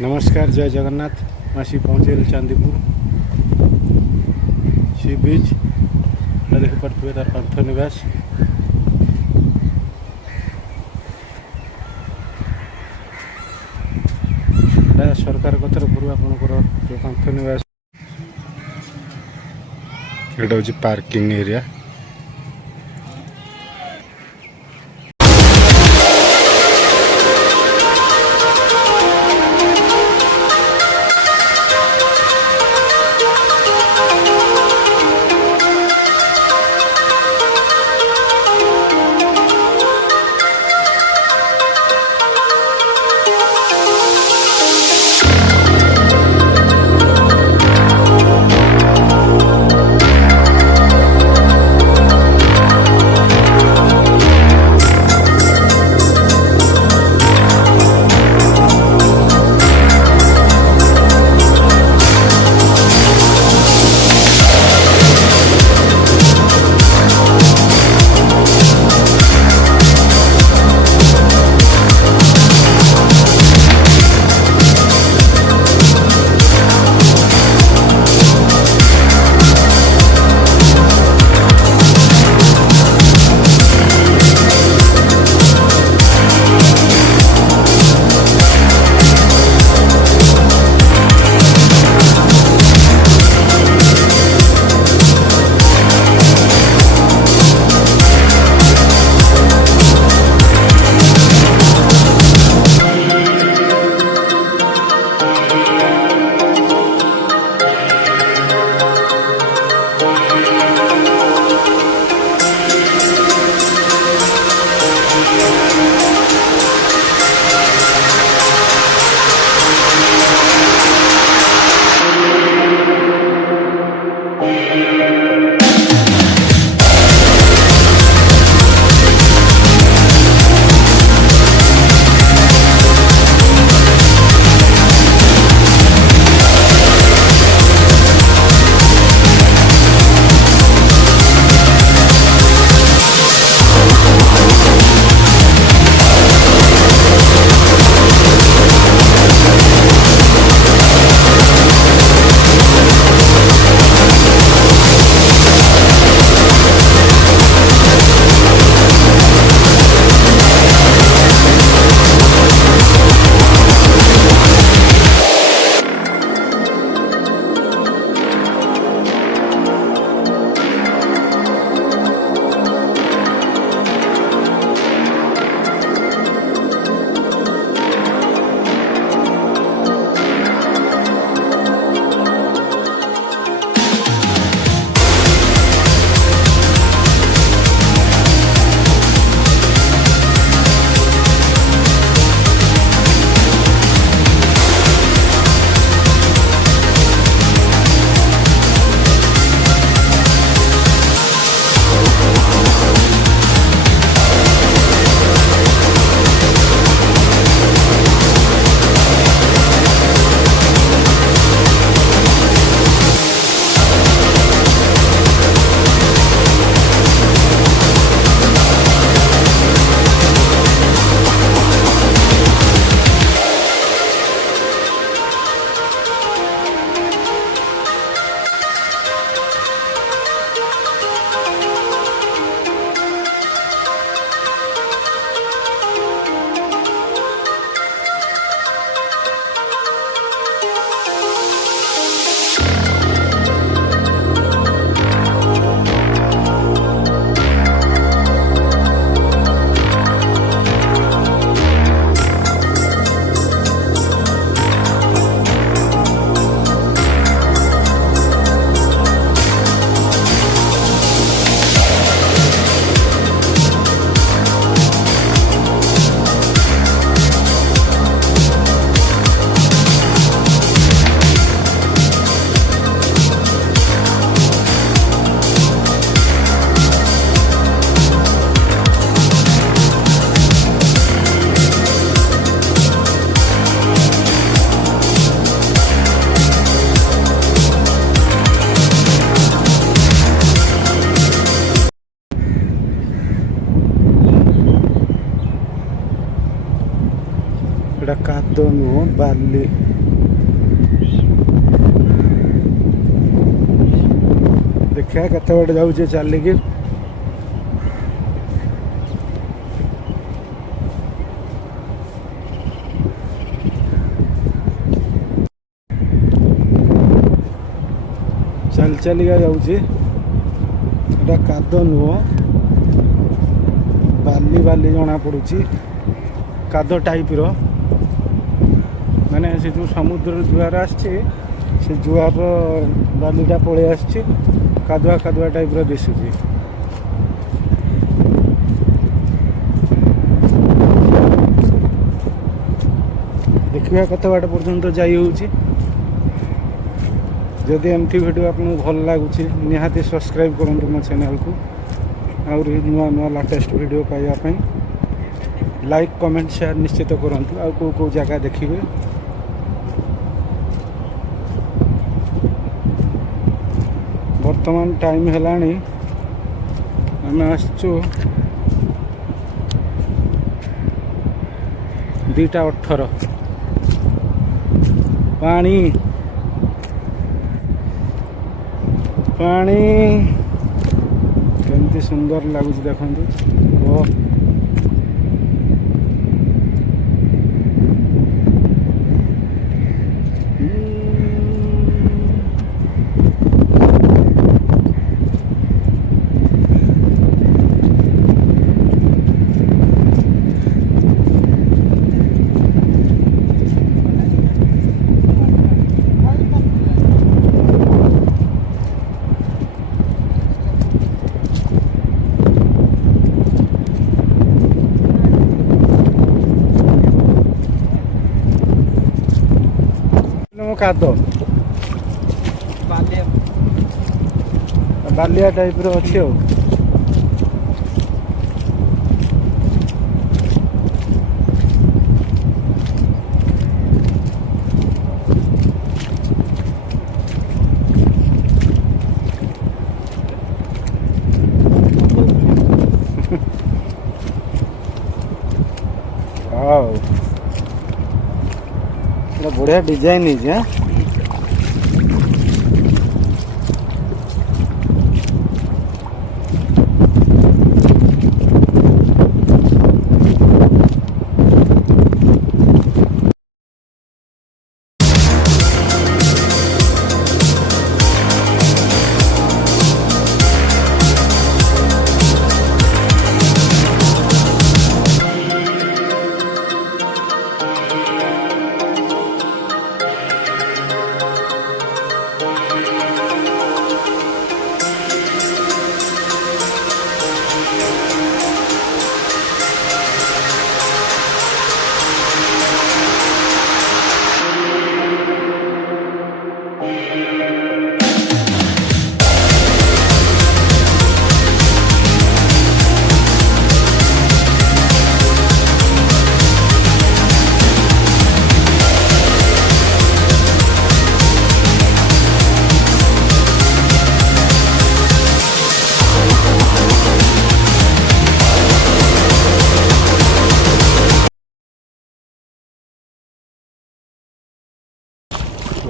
नमस्कार जय जगन्नाथ आसी पहुँचे चांदीपुर सी बीच देख पारे तार पांथ निवास सरकार तरफ आपंकर जो पांथ निवास ये हूँ पार्किंग एरिया। कादो नुह बाली देखा केते बड़े जाऊे चलिकी चल चलिका जाऊे काद नुह बाली बाली जना पड़ुची काद टाइप रो माने से जो समुद्र जुआर आछे से जुआर बालीटा पड़े आछे कादुआ कादुआ टाइप रो दिशुची देखिए कत बाट पर्यंत जाई होउची जदि एमती वीडियो आपको भल लगुच निहाती सब्सक्राइब करूँ मो चैनल को और नुआ नुआ लेटेस्ट वीडियो पाइबापी लाइक कमेंट शेयर निश्चित करूँ आउ कौ कौ जगह देखिए वर्तमान टाइम है आम आसचु 2:18 पानी पानी केमती सुंदर लगुच देखु ओ काद बालिया टाइप रो अच्छी हो बढ़िया डिजाइन है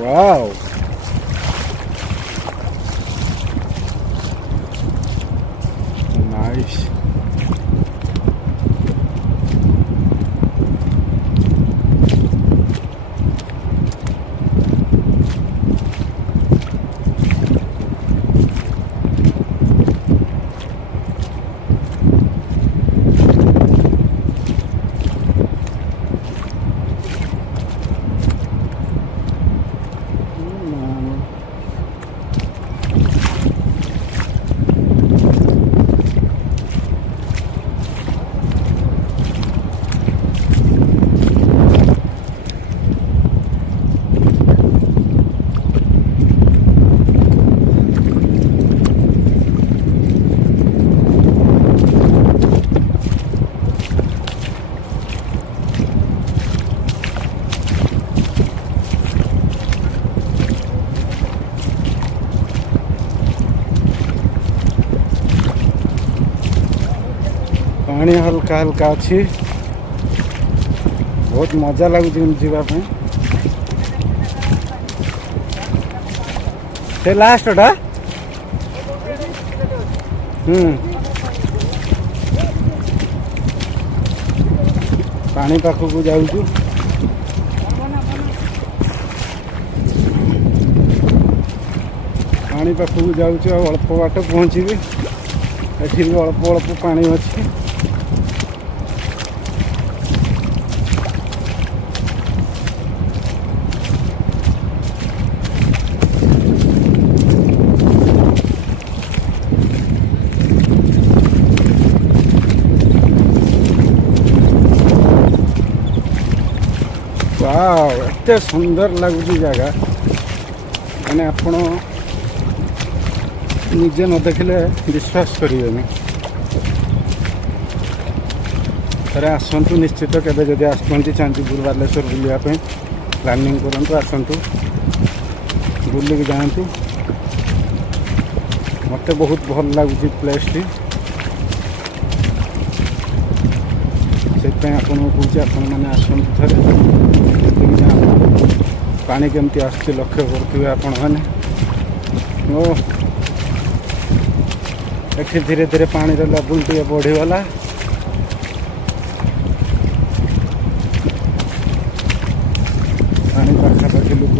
Wow. Nice. पानी हल्का हल्का अच्छी बहुत मजा लगुच जावाई से लास्टा ପାଣି ପାଖକୁ ଯାଉଛୁ। ପାଣି ପାଖକୁ ଯାଉଛୁ ଆଉ ଅଳ୍ପ ବାଟ ପହଞ୍ଚିବି। ଏଠି ବି ଅଳ୍ପ ଅଳ୍ପ ପାଣି ଅଛି। वाव एते सुंदर लगुच जगह मैंने आपण निजे न देखले विश्वास करेंगे। थे आसतु निश्चित केवे जदि आसुँच चांदीपुर बालेश्वर बुलापी प्लानिंग करूँ आसतु बुलिक जातु। मत बहुत भल लगुच प्लेस टी से आपको कहे आपण मैंने आसतु थे पानी केमती आसुची लक्ष्य करुवे आपण मैंने। ओ एठी धीरे धीरे पानी लेवल टे बढ़ीगला। पानी पाखापाखि लोक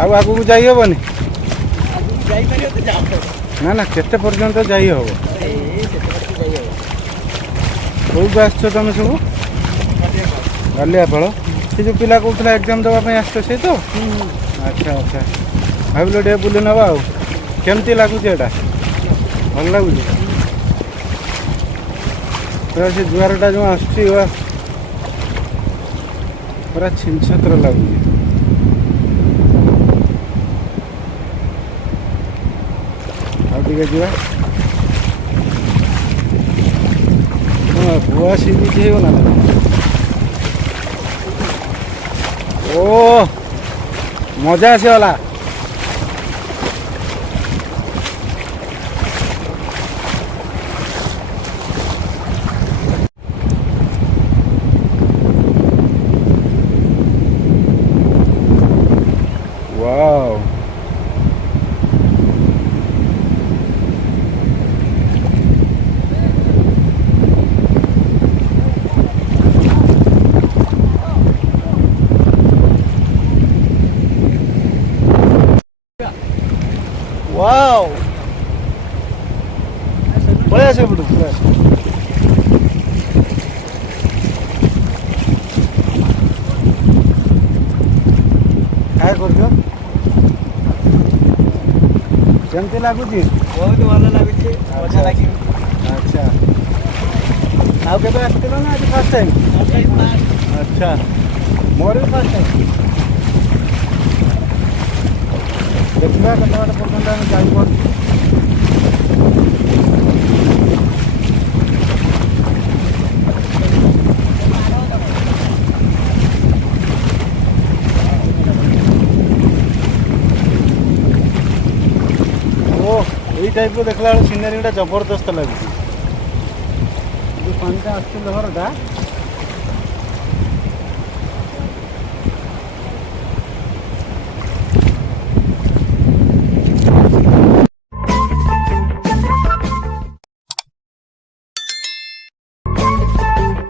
आउ आगू जाई हेबनी ना ना केते पर्यंत जाई हबो कोई आसछ तुम सब बालियापाल से जो पिला कहूला एग्जाम देवाई आस से तो अच्छा अच्छा भाविल टे बुले नवा केमती लगुच एटा भल लगुच पूरा से जुआरटा जो आसुची पूरा छिनछत्र लगुच। बुआ सी बीच होगा ना। ओ मजा आसगला वाओ। वाओ बढ़िया से बुढ़ू कर केमती लगुच बहुत भल लगुच मजा लगे। अच्छा आउ के ना आज फर्स्ट टाइम। अच्छा मोर भी फर्स्ट टाइम देखा के पर्यटन आम जापर यही टाइप को देखला सीनरी गुटा जबरदस्त लगुच। जो पानी आसता लहरटा